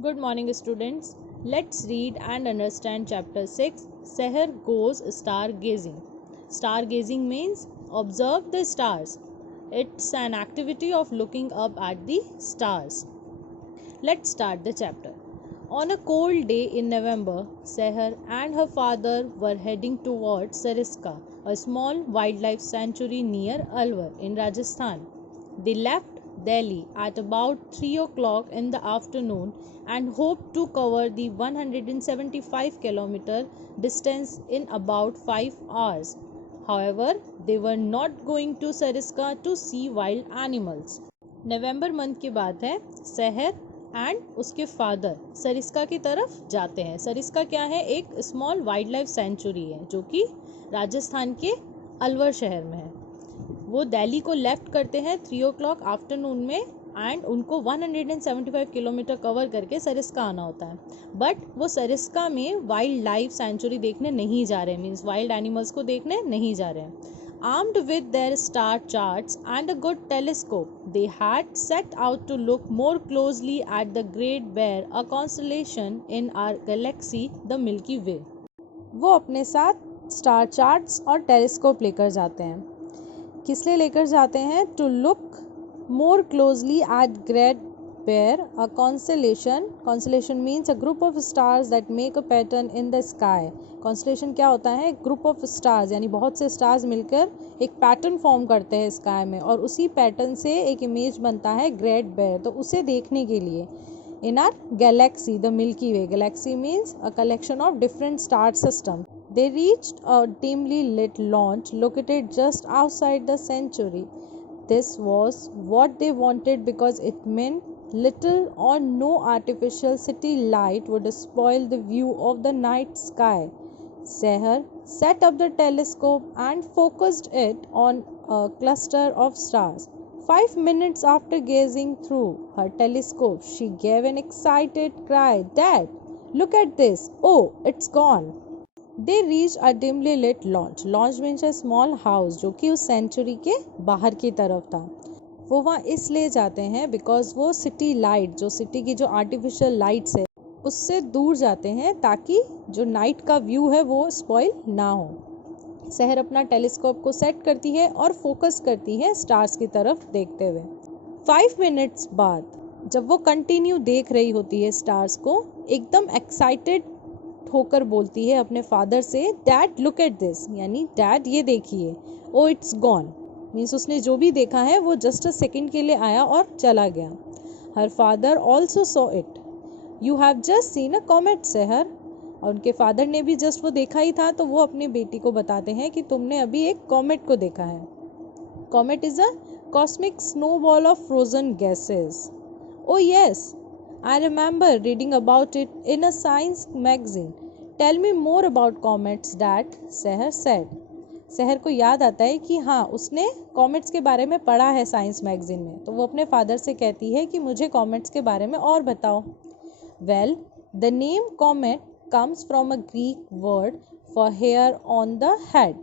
Good morning, students. Let's read and understand chapter 6. Seher goes stargazing. Stargazing means observe the stars. It's an activity of looking up at the stars. Let's start the chapter. On a cold day in November, Seher and her father were heading towards Sariska, a small wildlife sanctuary near Alwar in Rajasthan. They left Delhi at about 3 o'clock in the afternoon and hoped to cover the 175-kilometer distance in about 5 hours. However, they were not going to Sariska to see wild animals. November month की बात है. सहर and उसके father Sariska की तरफ जाते हैं. सरिस्का क्या है? एक स्मॉल वाइल्ड लाइफ सेंचुरी है जो कि राजस्थान के अलवर शहर में है. वो दिल्ली को लेफ्ट करते हैं 3 o'clock आफ्टरनून में एंड उनको 175 किलोमीटर कवर करके सरिस्का आना होता है. बट वो सरिस्का में वाइल्ड लाइफ सेंचुरी देखने नहीं जा रहे, मीन्स वाइल्ड एनिमल्स को देखने नहीं जा रहे हैं. Armed with their star charts and a good telescope, they had set out to look more closely at the Great Bear, a constellation in our galaxy, the Milky Way. वो अपने साथ star charts और telescope लेकर जाते हैं. किस लिए लेकर जाते हैं? To look more closely at Great Bear, a constellation means a group of stars that make a pattern in the sky. Constellation क्या होता है? ग्रुप ऑफ स्टार्स, यानी बहुत से स्टार्स मिलकर एक पैटर्न फॉर्म करते हैं स्काई में और उसी पैटर्न से एक इमेज बनता है ग्रेट बेयर. तो उसे देखने के लिए इन are Galaxy the milky way, Galaxy means a collection of different star system. They reached a dimly lit launch located just outside the sanctuary. This was what they wanted because it meant little or no artificial city light would spoil the view of the night sky. Seher set up the telescope and focused it on a cluster of stars. 5 minutes after gazing through her telescope, she gave an excited cry. Dad, look at this. Oh, it's gone. They reached a dimly lit launch. Launch means a small house जो कि उस century के बाहर की तरफ था. वो वहाँ इसलिए जाते हैं बिकॉज वो सिटी लाइट, जो सिटी की जो आर्टिफिशियल लाइट्स है उससे दूर जाते हैं ताकि जो नाइट का व्यू है वो स्पॉइल ना हो. सहर अपना टेलीस्कोप को सेट करती है और फोकस करती है स्टार्स की तरफ देखते हुए. 5 मिनट्स बाद जब वो कंटिन्यू देख रही होती है स्टार्स को, एकदम एक्साइटेड होकर बोलती है अपने फादर से, डैड लुक एट दिस, यानी डैड ये देखिए. ओ इट्स गॉन मीन्स उसने जो भी देखा है वो जस्ट अ सेकेंड के लिए आया और चला गया. Her father also saw it. You have just seen a comet सहर. और उनके फादर ने भी जस्ट वो देखा ही था, तो वो अपनी बेटी को बताते हैं कि तुमने अभी एक कॉमेट को देखा है. Comet is a cosmic snowball of frozen gases. O yes, I remember reading about it in a science magazine. Tell me more about comets, Dad, Seher said. सहर को याद आता है कि हाँ उसने कॉमेट्स के बारे में पढ़ा है साइंस मैगजीन में, तो वो अपने फादर से कहती है कि मुझे कॉमेट्स के बारे में और बताओ. Well, the name comet comes from a Greek word for hair on the head.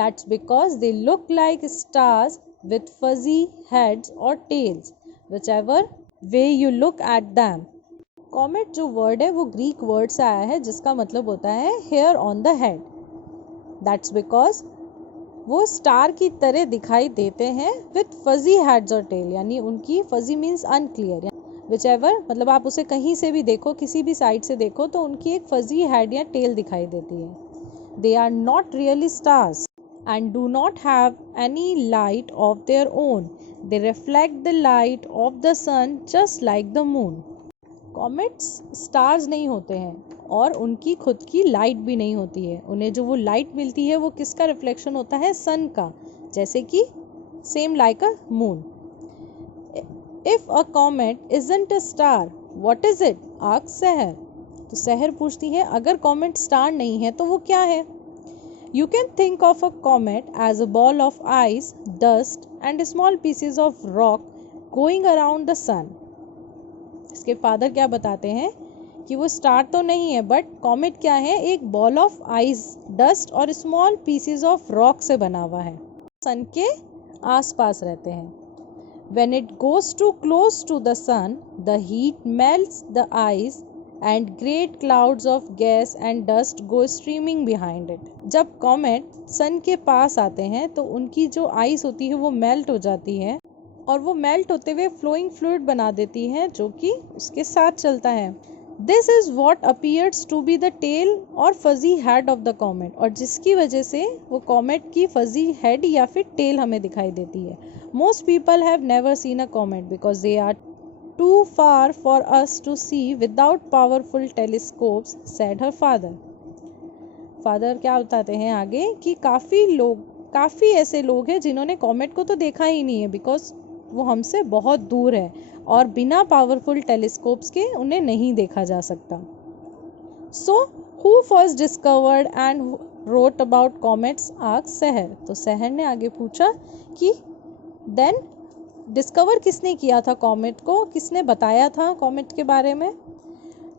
That's because they look like stars with fuzzy heads or tails, whichever way you look at them. Comet जो word है वो Greek word से आया है जिसका मतलब होता है hair on the head. That's because वो स्टार की तरह दिखाई देते हैं विथ फजी हेड्स और टेल, यानी उनकी fuzzy means unclear. Whichever मतलब आप उसे कहीं से भी देखो, किसी भी साइड से देखो तो उनकी एक फजी हेड या टेल दिखाई देती है. They are not really stars and do not have any light of their own. They reflect the light of the sun just like the moon. Comets stars नहीं होते हैं और उनकी खुद की लाइट भी नहीं होती है. उन्हें जो वो लाइट मिलती है वो किसका रिफ्लेक्शन होता है? सन का, जैसे कि same like a moon. If a comet isn't a star, what is it? Asks Seher. तो सहर पूछती है अगर कॉमेट स्टार नहीं है तो वो क्या है? You can think of a comet as a ball of ice, dust and small pieces of rock going around the sun. इसके फादर क्या बताते हैं कि वो स्टार तो नहीं है बट कॉमेट क्या है? एक बॉल ऑफ आइस, डस्ट और स्मॉल पीसेस ऑफ रॉक से बना हुआ है, सन के आसपास रहते हैं. When it goes too close to the sun, the heat melts the ice and great clouds of gas and dust go streaming behind it. जब कॉमेट सन के पास आते हैं तो उनकी जो आइस होती है वो मेल्ट हो जाती है और वो मेल्ट होते हुए फ्लोइंग फ्लूइड बना देती है जो कि उसके साथ चलता है. This is what appears to be the tail और fuzzy head of the comet, और जिसकी वजह से वो कॉमेट की फजी हेड या फिर टेल हमें दिखाई देती है. Most people have never seen a comet because they are too far for us to see without powerful telescopes, said her father. Father क्या बताते हैं आगे कि काफ़ी ऐसे लोग हैं जिन्होंने कॉमेट को तो देखा ही नहीं है बिकॉज वो हमसे बहुत दूर है और बिना पावरफुल टेलीस्कोप्स के उन्हें नहीं देखा जा सकता. So who first discovered and wrote about comets, asked सहर. तो सहर ने आगे पूछा कि देन डिस्कवर किसने किया था कॉमेट को, किसने बताया था कॉमेट के बारे में.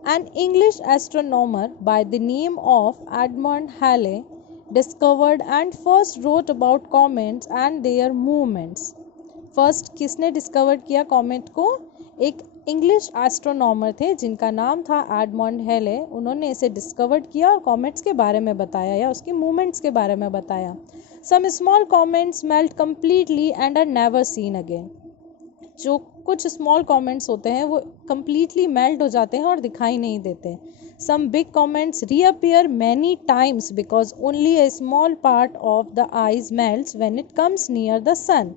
An English astronomer by the name of Edmund Halley discovered and first wrote about comets and their movements. First किसने डिस्कवर किया कॉमेट को? एक इंग्लिश एस्ट्रोनॉमर थे जिनका नाम था एडमंड हेले. उन्होंने इसे डिस्कवर किया और कॉमेट्स के बारे में बताया या उसके मूवमेंट्स के बारे में बताया. Some small comets melt completely and are never seen again. जो कुछ स्मॉल कॉमेट्स होते हैं वो कम्प्लीटली मेल्ट हो जाते हैं और दिखाई नहीं देते. Some big comets reappear many times because only a small part of the ices melts when it comes near the sun.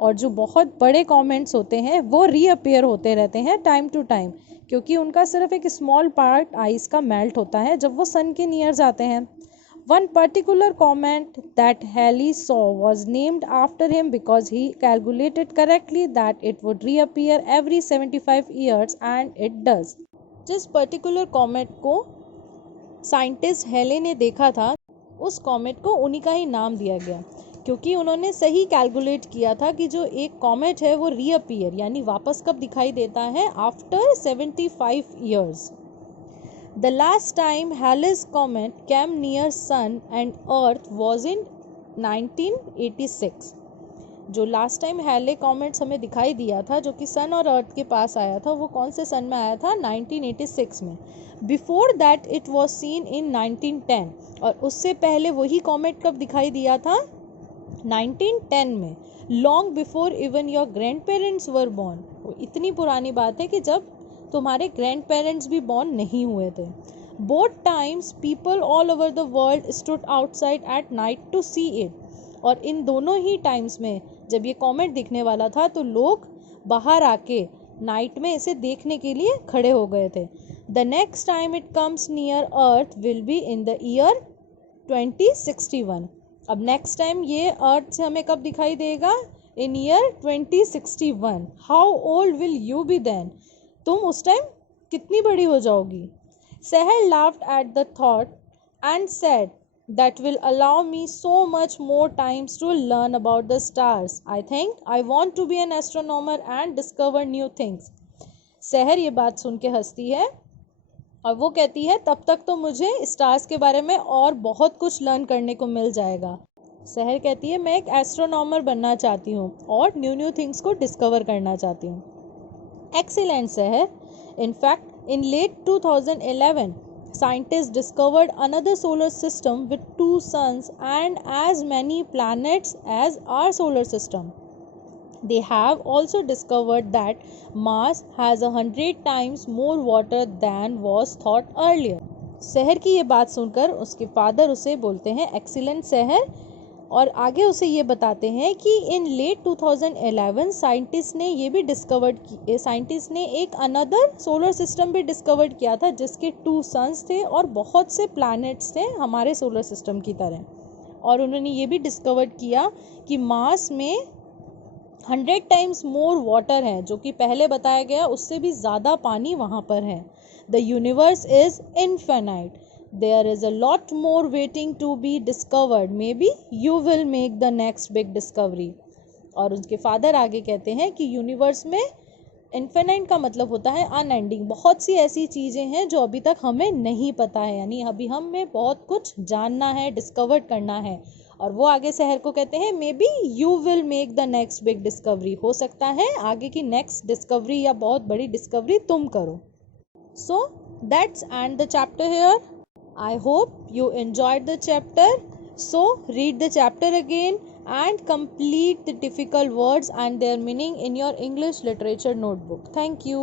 और जो बहुत बड़े कॉमेट्स होते हैं वो रीअपियर होते रहते हैं टाइम टू टाइम क्योंकि उनका सिर्फ एक स्मॉल पार्ट आइस का मेल्ट होता है जब वो सन के नियर जाते हैं. One particular comet that Halley saw was named after him because he calculated correctly that it would reappear every 75 years and it does. जिस पर्टिकुलर कॉमेट को साइंटिस्ट हेले ने देखा था उस कॉमेट को उन्हीं का ही नाम दिया गया क्योंकि उन्होंने सही कैलकुलेट किया था कि जो एक कॉमेट है वो रीअपियर यानी वापस कब दिखाई देता है, after 75 years. The last time Halley's comet came near Sun and Earth was in 1986. जो लास्ट टाइम हैले कॉमेट्स हमें दिखाई दिया था जो कि सन और अर्थ के पास आया था वो कौन से सन में आया था? 1986 में. Before that it was seen in 1910. और उससे पहले वही कॉमेट कब दिखाई दिया था? 1910 में. Long before even your grand parents were born. वो इतनी पुरानी बात है कि जब तुम्हारे ग्रैंड पेरेंट्स भी बॉर्न नहीं हुए थे. Both times people all over the world stood outside at night to see it. और इन दोनों ही टाइम्स में जब ये कॉमेट दिखने वाला था तो लोग बाहर आके नाइट में इसे देखने के लिए खड़े हो गए थे. The next time it comes near earth will be in the year 2061. अब नेक्स्ट टाइम ये अर्थ से हमें कब दिखाई देगा? In year 2061. How old will you be then? तुम उस टाइम कितनी बड़ी हो जाओगी? सहर laughed at the thought and said, that will allow me so much more times to learn about the stars. I think I want to be an astronomer and discover new things. सहर ये बात सुन के हंसती है और वो कहती है तब तक तो मुझे स्टार्स के बारे में और बहुत कुछ लर्न करने को मिल जाएगा. सहर कहती है मैं एक एस्ट्रोनॉमर बनना चाहती हूँ और न्यू थिंग्स को डिस्कवर करना चाहती हूँ. Excellent, Seher. In fact, in late 2011, scientists discovered another solar system with 2 suns and as many planets as our solar system. They have also discovered that Mars has 100 times more water than was thought earlier. सहर की ये बात सुनकर उसके father उसे बोलते हैं excellent सहर और आगे उसे ये बताते हैं कि इन लेट 2011 साइंटिस्ट ने ये भी साइंटिस्ट ने एक अनदर सोलर सिस्टम भी डिस्कवर किया था जिसके 2 सन्स थे और बहुत से प्लैनेट्स थे हमारे सोलर सिस्टम की तरह. और उन्होंने ये भी डिस्कवर किया कि मार्स में 100 टाइम्स मोर वाटर है जो कि पहले बताया गया उससे भी ज़्यादा पानी वहाँ पर है. The universe is infinite. There is a lot more waiting to be discovered. Maybe you will make the next big discovery. और उनके फादर आगे कहते हैं कि यूनिवर्स में इन्फिनाइट का मतलब होता है अनएंडिंग. बहुत सी ऐसी चीज़ें हैं जो अभी तक हमें नहीं पता है यानी अभी हमें बहुत कुछ जानना है, डिस्कवर करना है और वो आगे शहर को कहते हैं may be you will make the next big discovery, हो सकता है आगे की नेक्स्ट डिस्कवरी या बहुत बड़ी डिस्कवरी तुम करो. So that's and the chapter here. I hope you enjoyed the chapter. So read the chapter again and complete the difficult words and their meaning in your English literature notebook. Thank you.